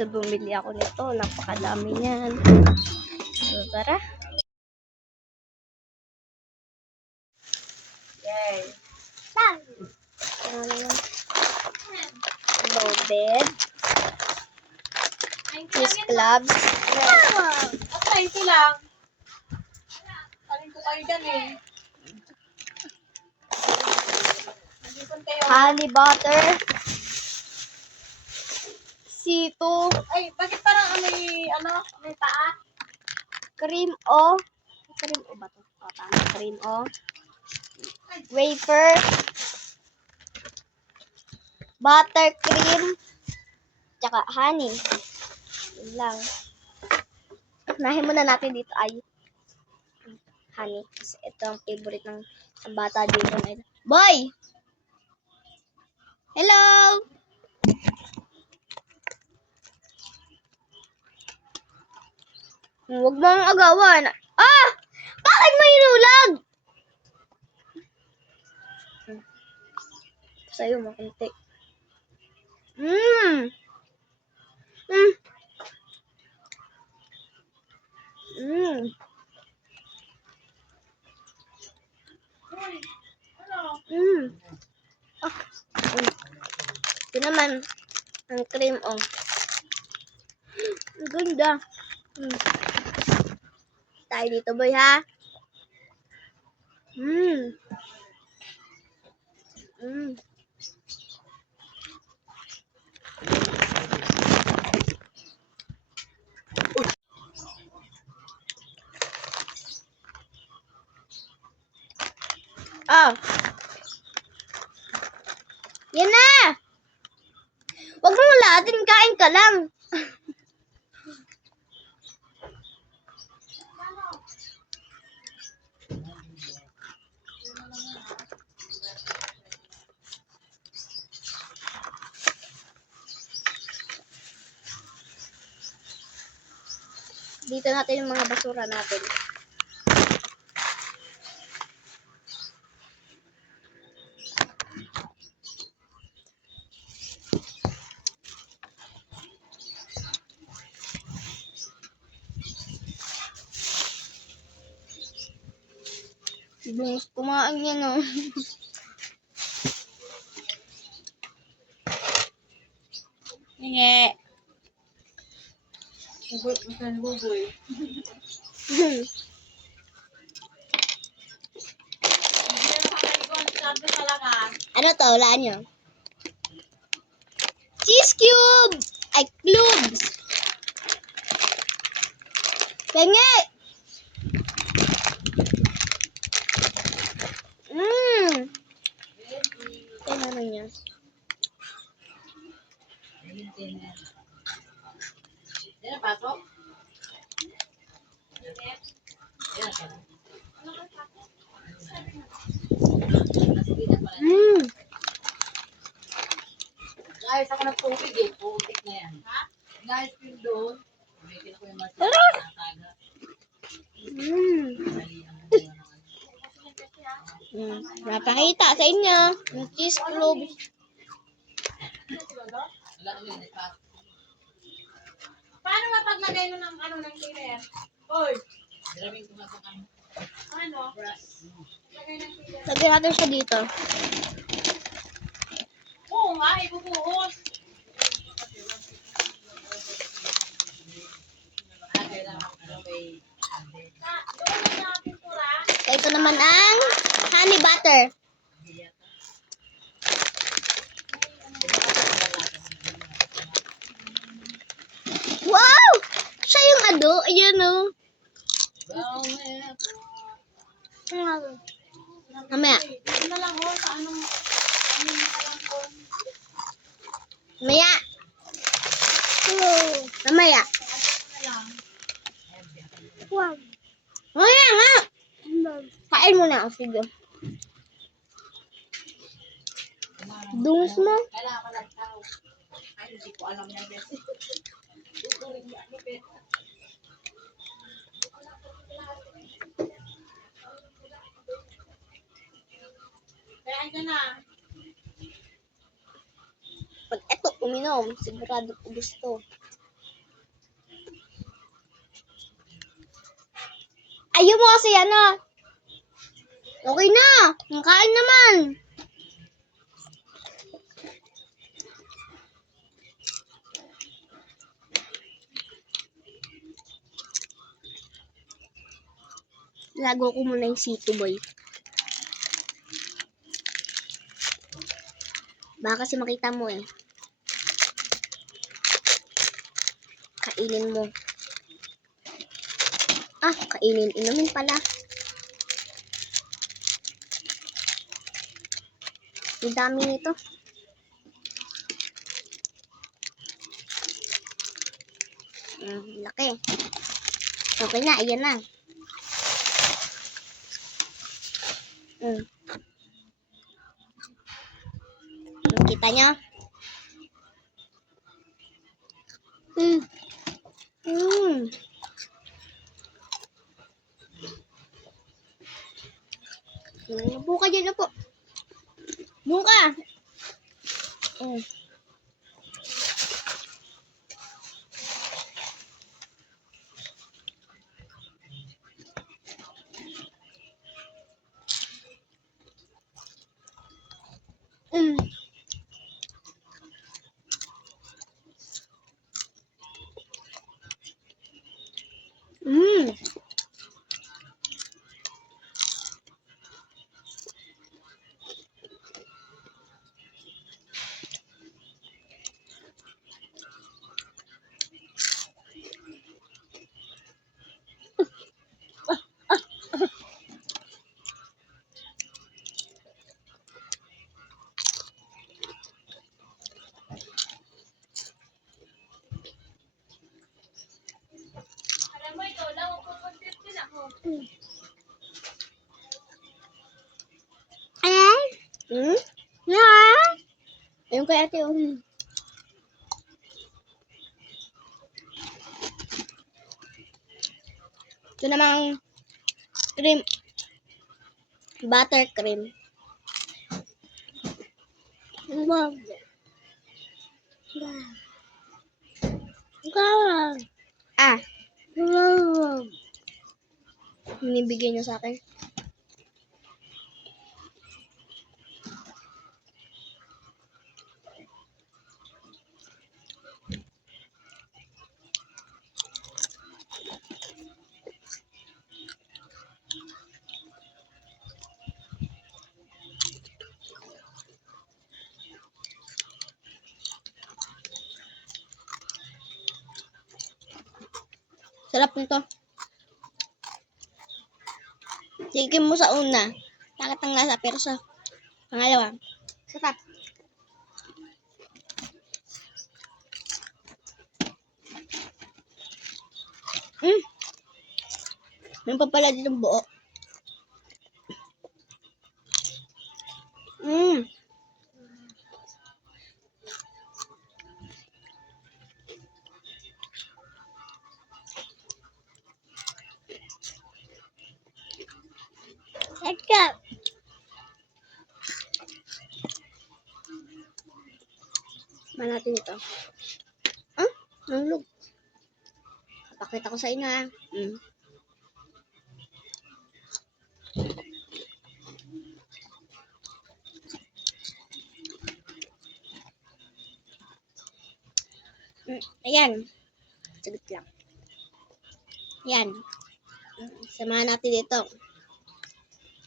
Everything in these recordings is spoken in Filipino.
So, bumili ako nito. Napakadami niyan. So, tara. Yay. Loaded. Cheese clubs. At 90 lang. Alin ko kayo dyan eh. Nandipon kayo. Honey butter. C2. Ay, bakit parang may paa? Cream o. Cream o ba ito? O, tama. Cream o. Wafer. Buttercream. Tsaka honey. Yun lang. Unahin muna natin dito ay honey. Kasi ito ang favorite ng bata dito. Boy! Hello! Huwag mo ang agawan. Ah! Bakit mo inulag? Sa'yo, makunti. Mmm! Mmm! Mmm! Mmm! Ah! Ito naman, ang cream, oh. Ang ganda. Tayo dito, boy, ha? Mmm! Mmm! Ah! Yan na! Huwag mong latin, kain ka lang. Dito natin yung mga basura natin. Bungos kumain yan, oh. Hingi. Gugoy. Ano to? Wala nyo? Cheese cube! Ay, cubes! Pengi! Mmm! Ito naman niya. Yan, pasok. Mmm! Guys, ako nagtubig eh. Putik na yan. Ha? Guys, yun doon. Umitin ko yung mas Mmm! Napakita sa inyo. Yung cheese cubes. Paano mapaglagay mo ng ng tiner? Hoy! Maraming tumatak ang brush. Lagay ng tiner. Lagyan natin siya dito. Oo nga, ibubuhos. Ito naman ang honey butter. Wow! Siya yung ado. Ayan, oh. Mamaya. Ito na lang ho, sa anong Mamaya. Mamaya. Wow. Mamaya nga. Kain mo na. Sige. Dungis mo. kailangan ka ng tao. Ay, hindi ko alam yan, Bessie. Kaya ka na. Pag eto uminom, sigurado ko gusto. mo kasi ano. Okay na. Kain naman. Lago ko muna yung C2 boy. Baka kasi makita mo eh. Kainin mo. Ah, kainin. Inumin pala. Ang dami nito. Laki. Okay na, ayan na. Kita nyo? Buka dyan na po. Buka. Alam mo, ikaw lang, magpupuntit din ako. Ayan. Yeah. Ayun kay ate. Ito namang cream. Buttercream. Wow. Ah. Binibigay niyo sa akin. Sarap nito. Tigim mo sa una. Takot ang lasa, pero sa pangalawa, sarap. Meron pa pala ditong buo. Ketchup. Man natin ito. Nalog. Pakita ko sa inyo ha. Ayan. Sagot lang. Ayan. Samahan natin ito.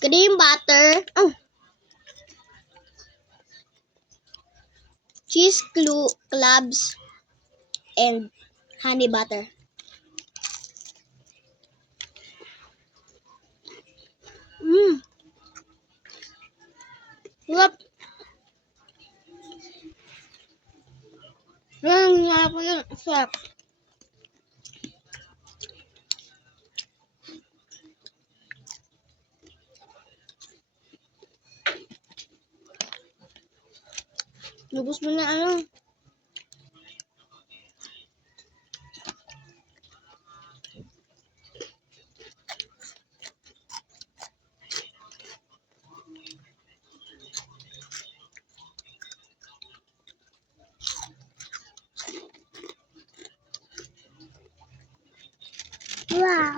Cream butter. Cheese cloves and honey butter. Sarap. Nga po yun. Sarap. Lubos mo na ano. Wow.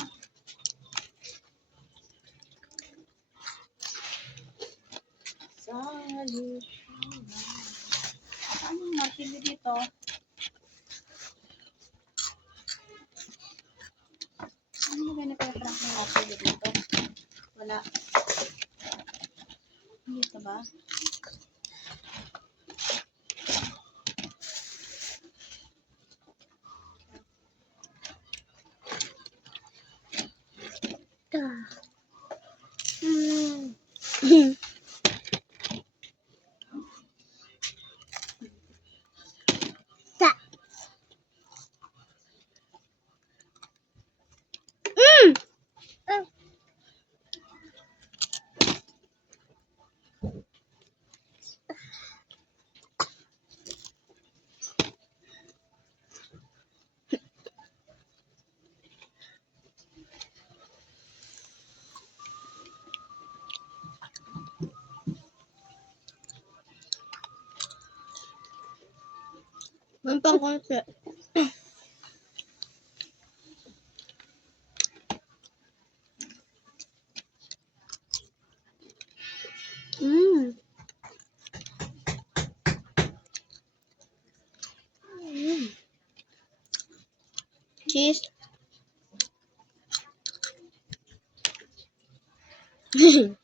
Ano yung martilyo dito? Ano mo ganito kaya prank ng martilyo dito? Wala. Dito ba? Mm. Ta. Mm. May pang konti. Mm. Mm. Cheese. Mm.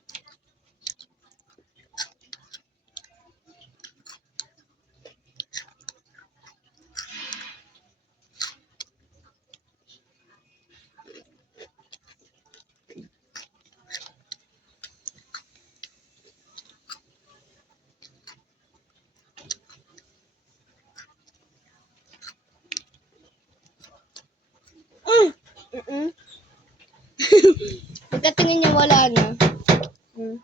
Pagkatingin niya wala na. Mm.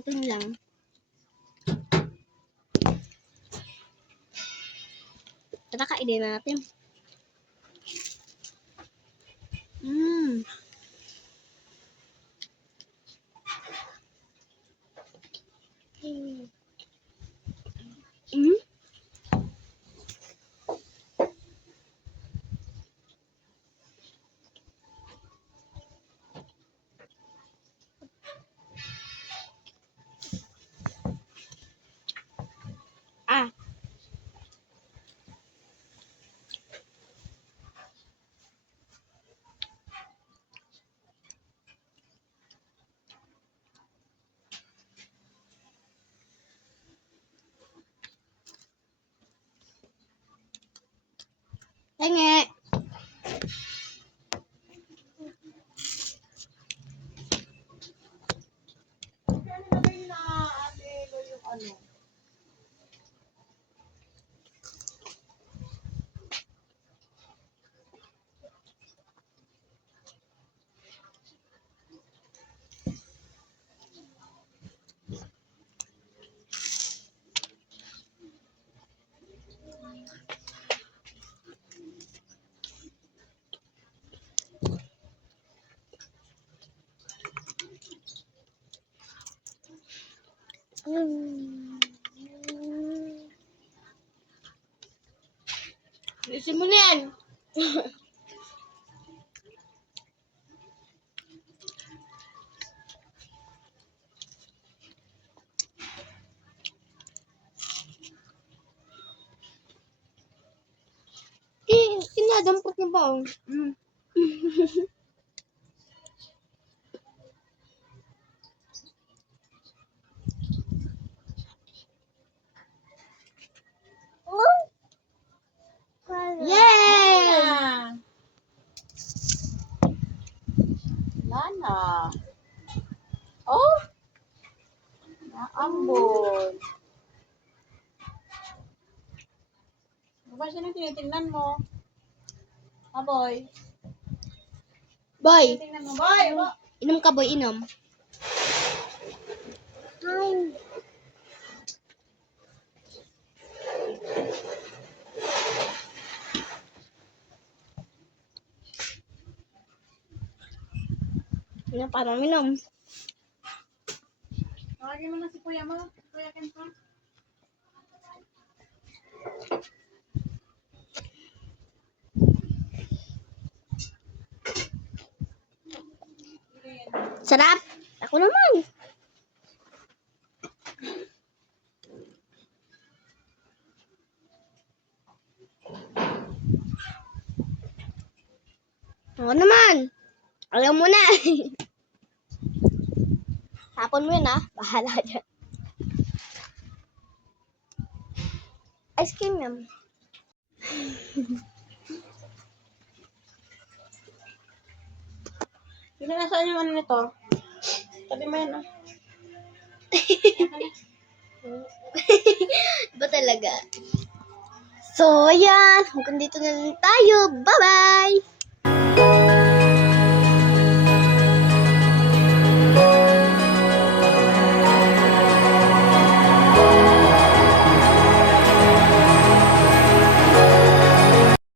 Ito na lang. Tara, kainin natin. Mm. Mm. Ah. Tenge. Kaya nilagay nila ate Elo yung ano. Bilisin mo na yan. Kinadampot na ba? Mm. Yay! Ah. Lana. Oh! Naambol. Ano ba siya nang tinitingnan mo? Ah, boy. Boy, Tinitingnan mo, boy. Abo. inom ka boy, inom. Ay. Inom para minom. Tawagin mo na si kuya mo. Kuya Kenson. Sarap. Ako naman. Oo naman. Alam mo na. Tapon mo yun, ha? Bahala ka dyan. Ice cream yan. Sino nasaan yung ano nito? Sabi mo yan, ah. Ba talaga? So, ayan. Hanggang dito na lang tayo. Bye-bye!